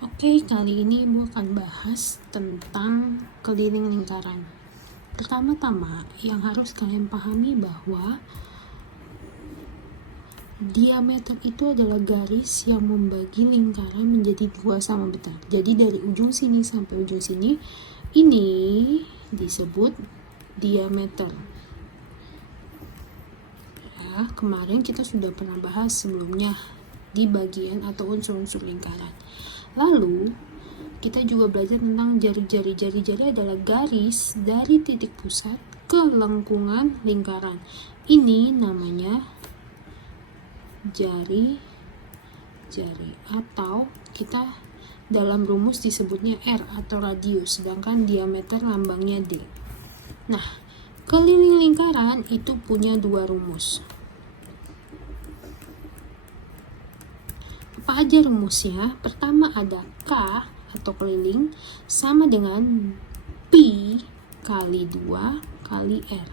Oke, kali ini Ibu akan bahas tentang keliling lingkaran. Pertama-tama, yang harus kalian pahami bahwa diameter itu adalah garis yang membagi lingkaran menjadi dua sama benar. Jadi dari ujung sini sampai ujung sini, ini disebut diameter. Ya, kemarin kita sudah pernah bahas sebelumnya di bagian atau unsur-unsur lingkaran. Lalu, kita juga belajar tentang jari-jari. Jari-jari adalah garis dari titik pusat ke lengkungan lingkaran. Ini namanya jari-jari, atau kita dalam rumus disebutnya R atau radius, sedangkan diameter lambangnya D. Nah, keliling lingkaran itu punya dua rumus. Apa aja rumusnya? Pertama ada K atau keliling sama dengan Pi kali 2 kali R.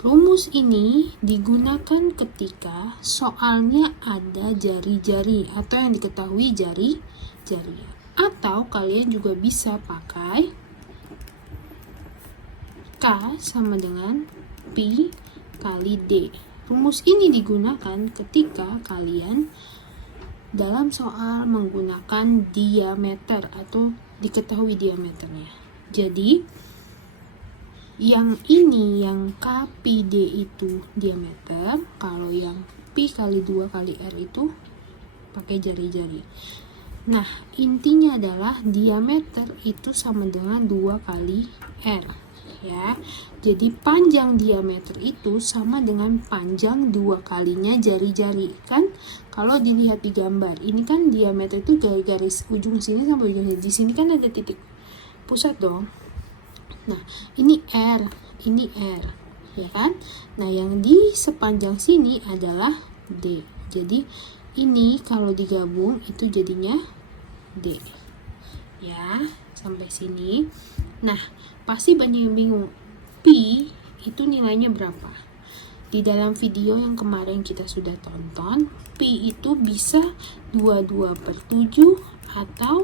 Rumus ini digunakan ketika soalnya ada jari-jari atau yang diketahui jari-jari. Atau kalian juga bisa pakai K sama dengan Pi kali D. Rumus ini digunakan ketika kalian dalam soal menggunakan diameter atau diketahui diameternya. Jadi, yang ini, yang K Pi D itu diameter, kalau yang Pi kali 2 kali R itu pakai jari-jari. Nah, intinya adalah diameter itu sama dengan 2 kali R. Ya, jadi panjang diameter itu sama dengan panjang 2 kalinya jari-jari, kan? Kalau dilihat di gambar, ini kan diameter itu garis ujung sini sampai ujung sini. Di sini kan ada titik pusat dong. Nah, ini R, ya kan? Nah, yang di sepanjang sini adalah D. Jadi ini kalau digabung itu jadinya D. Ya, sampai sini. Nah, pasti banyak yang bingung, Pi itu nilainya berapa? Di dalam video yang kemarin kita sudah tonton, Pi itu bisa 22/7 atau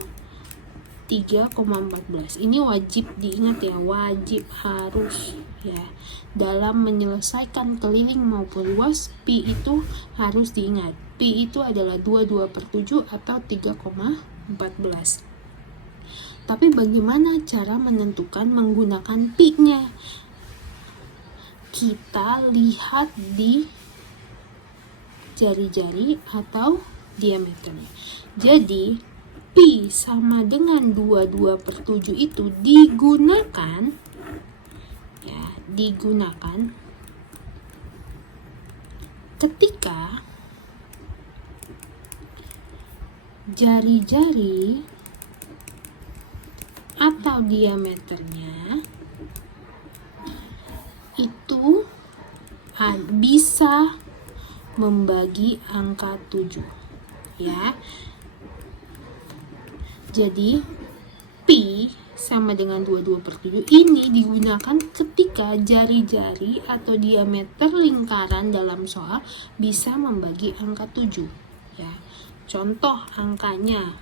3,14. Ini wajib diingat ya, wajib harus ya. Dalam menyelesaikan keliling maupun luas, Pi itu harus diingat. Pi itu adalah 22/7 atau 3,14. Tapi bagaimana cara menentukan menggunakan pi-nya? Kita lihat di jari-jari atau diameternya. Jadi, pi sama dengan 22/7 itu digunakan ketika jari-jari atau diameternya itu bisa membagi angka 7 ya. Jadi Pi sama dengan 22/7 ini digunakan ketika jari-jari atau diameter lingkaran dalam soal bisa membagi angka 7 ya. Contoh angkanya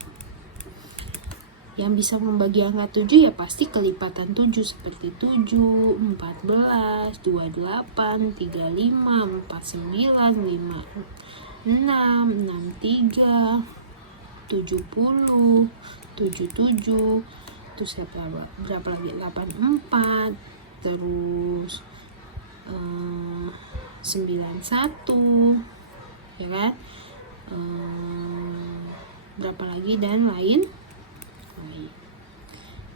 yang bisa membagi angka 7 ya pasti kelipatan 7 seperti 7, 14, 28, 35, 49, 56, 63, 70, 77, terus berapa lagi? 84, terus 91, ya kan? Berapa lagi dan lain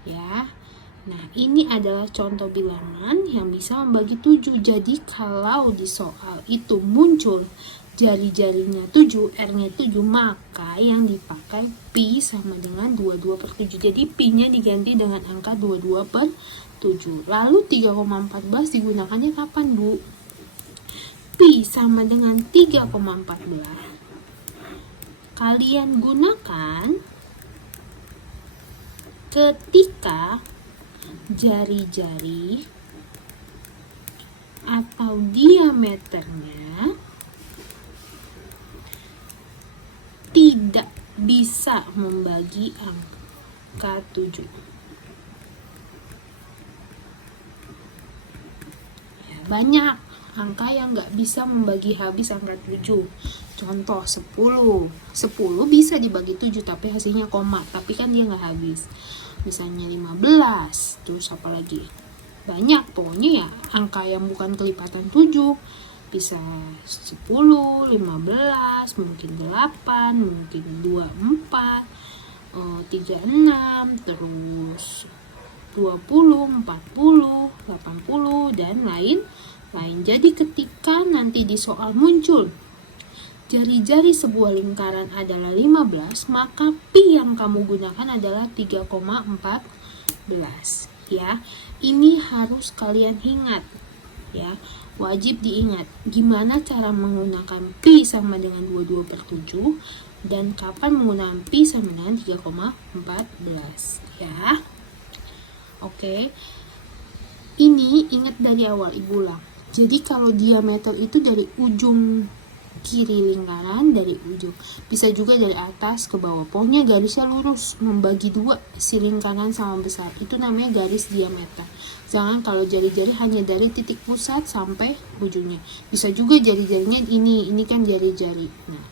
ya. Nah, ini adalah contoh bilangan yang bisa membagi 7. Jadi kalau di soal itu muncul jari-jarinya 7, R-nya 7, maka yang dipakai Pi sama dengan 22/7. Jadi Pi-nya diganti dengan angka 22/7. Lalu 3,14 digunakannya kapan, Bu? Pi sama dengan 3,14. Kalian gunakan ketika jari-jari atau diameternya tidak bisa membagi angka 7. Ya, banyak angka yang nggak bisa membagi habis angka 7. Contoh 10 bisa dibagi 7 tapi hasilnya koma, tapi kan dia nggak habis. Misalnya 15, terus apa lagi? Banyak, pokoknya ya angka yang bukan kelipatan 7. Bisa 10, 15, mungkin 8, mungkin 24, 36, terus 20, 40, 80, dan lain. Jadi ketika nanti di soal muncul jari-jari sebuah lingkaran adalah 15, maka pi yang kamu gunakan adalah 3,14. Ya, ini harus kalian ingat. Ya, wajib diingat gimana cara menggunakan pi sama dengan 22/7 dan kapan menggunakan pi sama dengan 3,14. Ya. Oke. Ini ingat dari awal Ibu ulang. Jadi kalau diameter itu dari ujung kiri lingkaran, dari ujung, bisa juga dari atas ke bawah, pokoknya garisnya lurus membagi dua si lingkaran sama besar, itu namanya garis diameter. Jangan kalau jari-jari hanya dari titik pusat sampai ujungnya, bisa juga jari-jarinya ini kan jari-jari. Nah,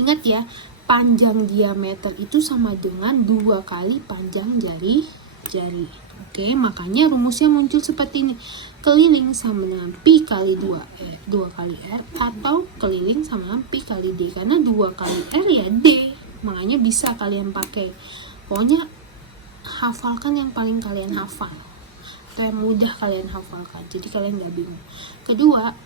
ingat ya, panjang diameter itu sama dengan 2 kali panjang jari-jari. Oke, makanya rumusnya muncul seperti ini. Keliling sama dengan pi kali 2 kali R, atau keliling sama dengan pi kali D, karena 2 kali R ya D, makanya bisa kalian pakai. Pokoknya hafalkan yang paling kalian hafal atau yang mudah kalian hafalkan, jadi kalian gak bingung. Kedua,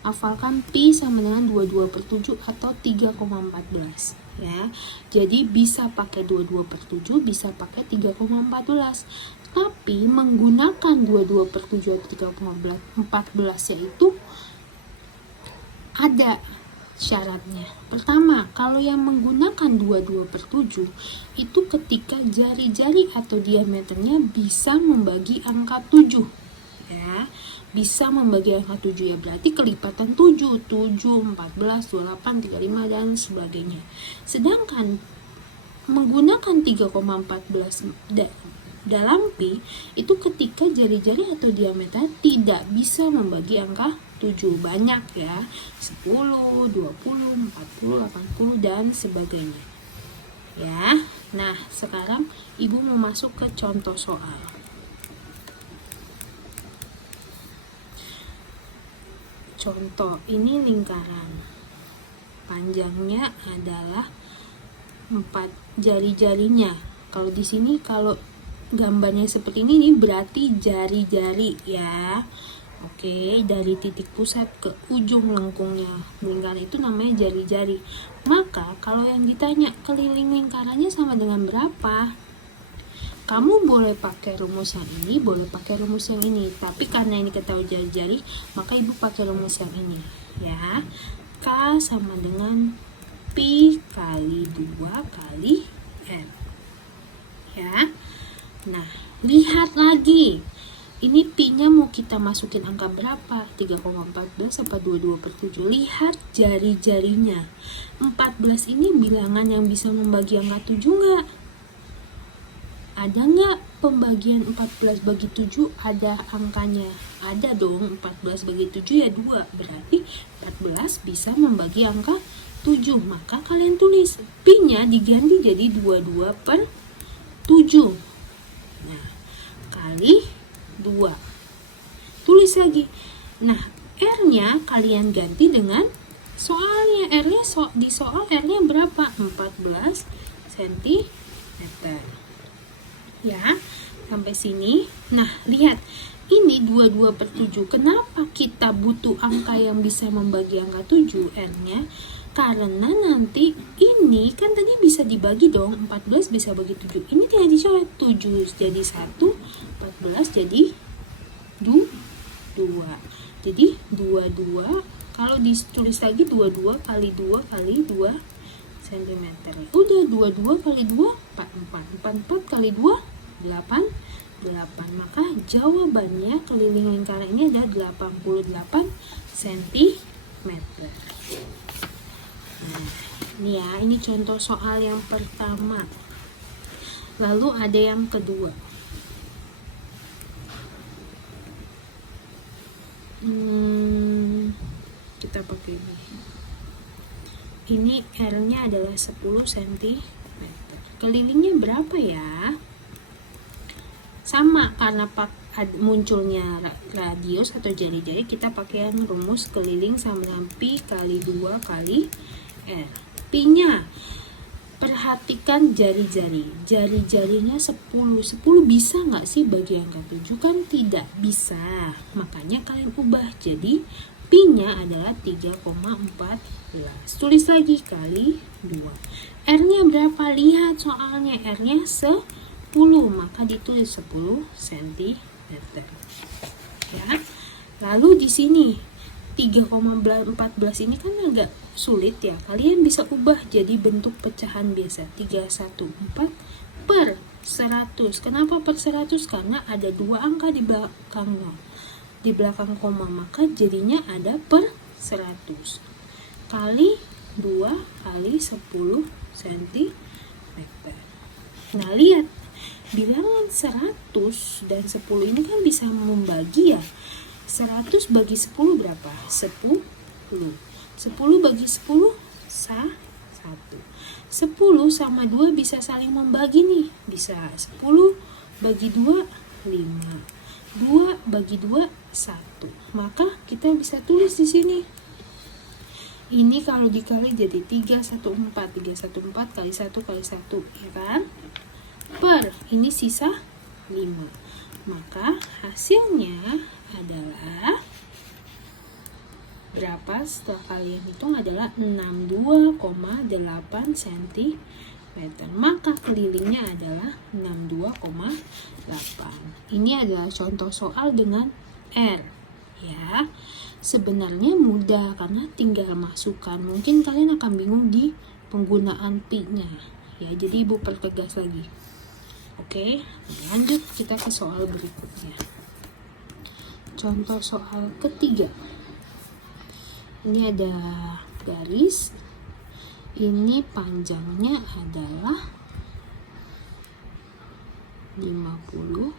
hafalkan pi sama dengan 22/7 atau 3,14 ya. Jadi bisa pakai 22/7, bisa pakai 3,14. Tapi menggunakan 22/7 atau 3,14 yaitu ada syaratnya. Pertama, kalau yang menggunakan 22/7 itu ketika jari-jari atau diameternya bisa membagi angka 7. Ya, bisa membagi angka 7 ya, berarti kelipatan 7, 14, 28, 35 dan sebagainya. Sedangkan menggunakan 3,14 dalam pi itu ketika jari-jari atau diameter tidak bisa membagi angka 7, banyak ya, 10, 20, 40, 80 dan sebagainya. Ya. Nah, sekarang Ibu mau masuk ke contoh soal. Contoh, ini lingkaran. Panjangnya adalah 4 jari-jarinya. Kalau di sini kalau gambarnya seperti ini berarti jari-jari ya. Oke, dari titik pusat ke ujung lengkungnya lingkaran itu namanya jari-jari. Maka kalau yang ditanya keliling lingkarannya sama dengan berapa, kamu boleh pakai rumus yang ini, boleh pakai rumus yang ini. Tapi karena ini ketahui jari-jari, maka Ibu pakai rumus yang ini ya. K sama dengan pi kali 2 kali N ya. Nah, lihat lagi. Ini pi-nya mau kita masukin angka berapa? 3,14 apa 22/7? Lihat jari-jarinya. 14 ini bilangan yang bisa membagi angka 7 enggak? Ada nggak pembagian 14 bagi 7 ada angkanya? Ada dong, 14 bagi 7 ya 2. Berarti 14 bisa membagi angka 7. Maka kalian tulis pi-nya diganti jadi 22/7. Nah, kali 2. Tulis lagi. Nah, R-nya kalian ganti dengan soalnya. R-nya di soal R-nya berapa? 14 cm. Ya, sampai sini. Nah, lihat. Ini 22/7. Kenapa kita butuh angka yang bisa membagi angka 7? R-nya karena nanti ini kan tadi bisa dibagi dong, 14 bisa bagi 7. Ini tinggal dicoret, 7 jadi 1, 14 jadi 2. Jadi 22, kalau ditulis lagi 22 kali 2 kali 2 cm. Udah 22 kali 2, 44 kali 2, 8. Maka jawabannya keliling lingkaran ini adalah 88 cm. Nah, Ini ya, ini contoh soal yang pertama. Lalu ada yang kedua. Kita pakai ini. Ini R-nya adalah 10 cm. Kelilingnya berapa ya? Sama, karena munculnya radius atau jari-jari, kita pakai rumus keliling sama dengan pi kali 2 kali R. Pi-nya, perhatikan jari-jari. Jari-jarinya 10. 10 bisa nggak sih bagi angka 7? Kan tidak bisa. Makanya kalian ubah. Jadi pi-nya adalah 3,14. Tulis lagi kali 2. R-nya berapa? Lihat soalnya R-nya 10. Maka ditulis 10 cm. Ya. Lalu di sini 3,14 ini kan agak sulit ya. Kalian bisa ubah jadi bentuk pecahan biasa. 314 per 100. Kenapa per 100? Karena ada 2 angka di belakangnya. Di belakang koma, maka jadinya ada per 100 kali 2 kali 10 cm. Nah, lihat bilangan 100 dan 10 ini kan bisa membagi ya. 100 bagi 10 berapa? 10. 10 bagi 10 1. 10 sama 2 bisa saling membagi nih. Bisa 10 bagi 2 5. 2 bagi 2 1. Maka kita bisa tulis di sini. Ini kalau dikali jadi 314. 314 kali 1 kali 1, ya kan? Per ini sisa 5. Maka hasilnya adalah berapa? Setelah kalian hitung adalah 62,8 cm. Maka kelilingnya adalah 62,8. Ini adalah contoh soal dengan R. Ya, sebenarnya mudah karena tinggal masukkan. Mungkin kalian akan bingung di penggunaan pi-nya. Ya, jadi Ibu pertegas lagi. Oke, lanjut kita ke soal berikutnya. Contoh soal ketiga. Ini ada garis. Ini panjangnya adalah 56.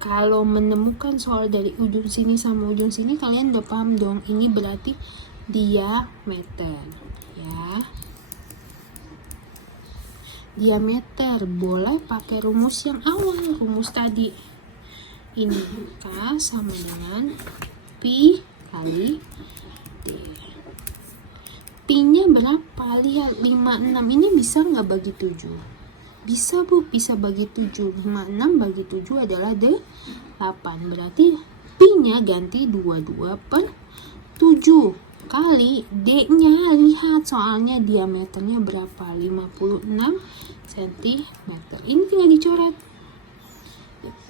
Kalau menemukan soal dari ujung sini sama ujung sini, kalian udah paham dong. Ini berarti diameter, ya. Diameter boleh pakai rumus yang awal, rumus tadi. Ini K sama dengan pi kali D. Pi-nya berapa? Lihat 56 ini bisa nggak bagi 7? Bisa Bu, bisa bagi 7. 56 bagi 7 adalah 8. Berarti pi-nya ganti 22 per 7 kali D-nya. Lihat soalnya diameternya berapa? 56 cm. Ini tinggal dicoret.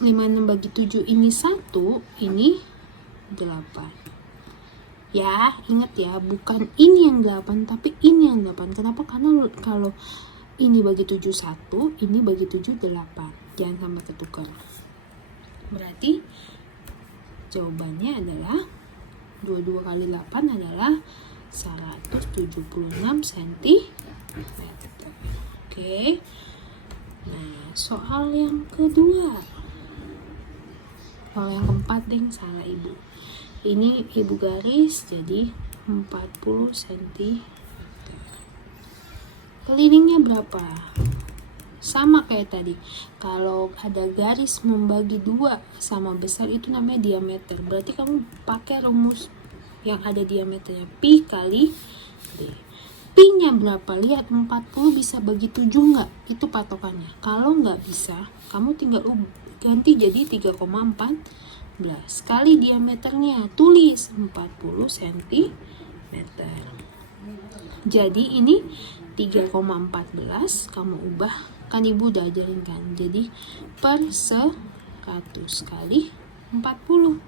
56 bagi 7 ini 1, ini 8. Ya, ingat ya, bukan ini yang 8 tapi ini yang 8. Kenapa? Karena kalau ini bagi 7 1, ini bagi 7 8. Jangan sampai ketukar. Berarti jawabannya adalah 22 kali 8 adalah 176 cm. Oke. Nah, soal yang kedua. Soal yang keempat deh, salah Ibu. Ini Ibu garis jadi 40 cm. Kelilingnya berapa? Sama kayak tadi. Kalau ada garis membagi 2 sama besar itu namanya diameter. Berarti kamu pakai rumus yang ada diameternya. Pi kali D. Pi-nya berapa? Lihat 40 bisa bagi 7 nggak? Itu patokannya. Kalau nggak bisa, kamu tinggal ganti jadi 3,14 kali diameternya. Tulis 40 cm. Jadi ini 3,14 kamu ubah. Kan Ibu udah ajarin kan. Jadi per 100 kali 40.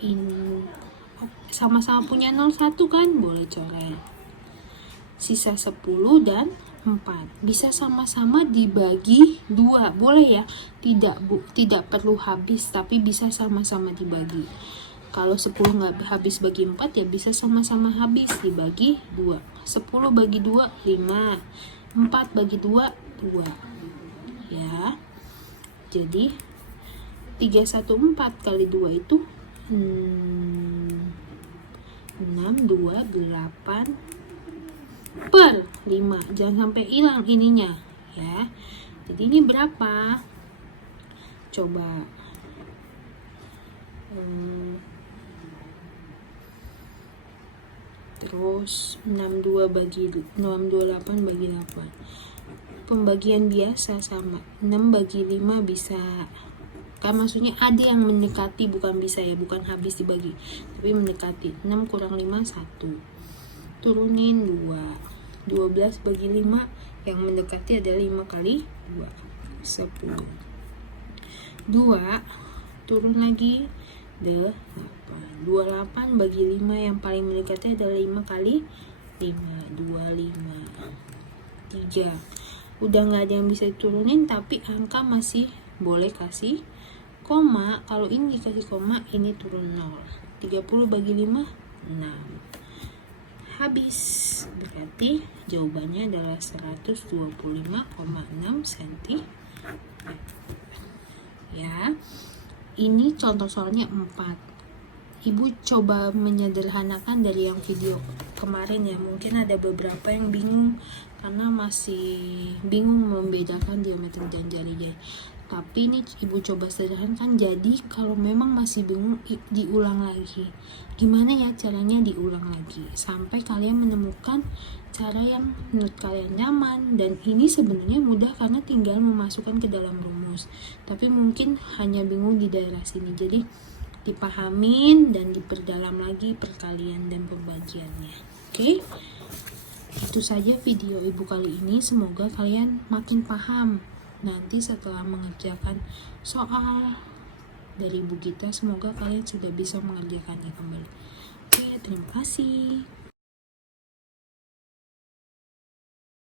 Ini sama-sama punya 01 kan? Boleh coret. Sisa 10 dan 4. Bisa sama-sama dibagi 2, boleh ya, tidak perlu habis, tapi bisa sama-sama dibagi. Kalau 10 nggak habis bagi 4 ya bisa sama-sama habis dibagi 2. 10 bagi 2 5, 4 bagi 2 2 ya. Jadi 314 kali 2 itu 6, 2, 8 per 5. Jangan sampai hilang ininya ya. Jadi ini berapa? Coba terus 68 bagi 8. Pembagian biasa sama 6 bagi 5 bisa, kan maksudnya ada yang mendekati, bukan bisa ya, bukan habis dibagi tapi mendekati. 6 kurang 5 1, turunin 2. 12 bagi 5 yang mendekati ada 5 kali 2 10. 2 turun lagi 8. 28 bagi 5 yang paling mendekati adalah 5 kali 5 25 3. Udah nggak ada yang bisa diturunin, tapi angka masih boleh kasih koma. Kalau ini dikasih koma, ini turun 0. 30 bagi 5 6. Habis. Berarti jawabannya adalah 125,6 cm. Ya. Ini contoh soalnya 4. Ibu coba menyederhanakan dari yang video kemarin ya. Mungkin ada beberapa yang bingung karena masih bingung membedakan diameter dan jari jari. Tapi ini ibu coba sederhanakan. Jadi kalau memang masih bingung, diulang lagi. Gimana ya caranya, diulang lagi sampai kalian menemukan cara yang menurut kalian nyaman. Dan ini sebenarnya mudah karena tinggal memasukkan ke dalam rumus. Tapi mungkin hanya bingung di daerah sini. Jadi dipahamin dan diperdalam lagi perkalian dan pembagiannya. Oke? Itu saja video ibu kali ini. Semoga kalian makin paham nanti setelah mengerjakan soal dari ibu kita. Semoga kalian sudah bisa mengerjakannya kembali. Oke, terima kasih.